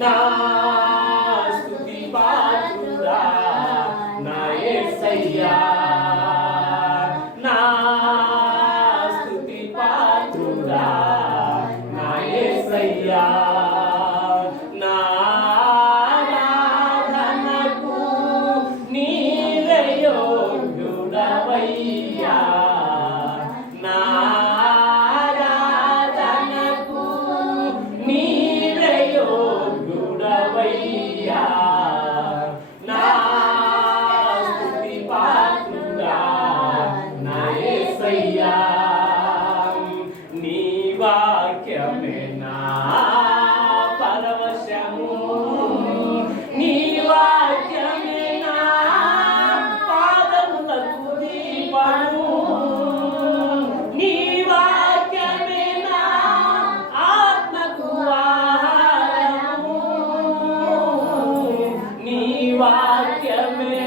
నా స్తుతి పాత్రుడా నా యేసయ్యా, నా స్తుతి పాత్రుడా నా యేసయ్యా, నా ఆరాధనకు నీవే యోగ్యుడవయ్యా, నా ఆరాధనకు నీవే యోగ్యుడవయ్యా, నా స్తుతి పాత్రుడా నా యేసయ్యా, నీ వాక్యమే నా పరవశము, నీ వాక్యమే నా పాదములకు దీపము, నీ వాక్యమే నా ఆత్మకు ఆహారము, నీ వాక్యమే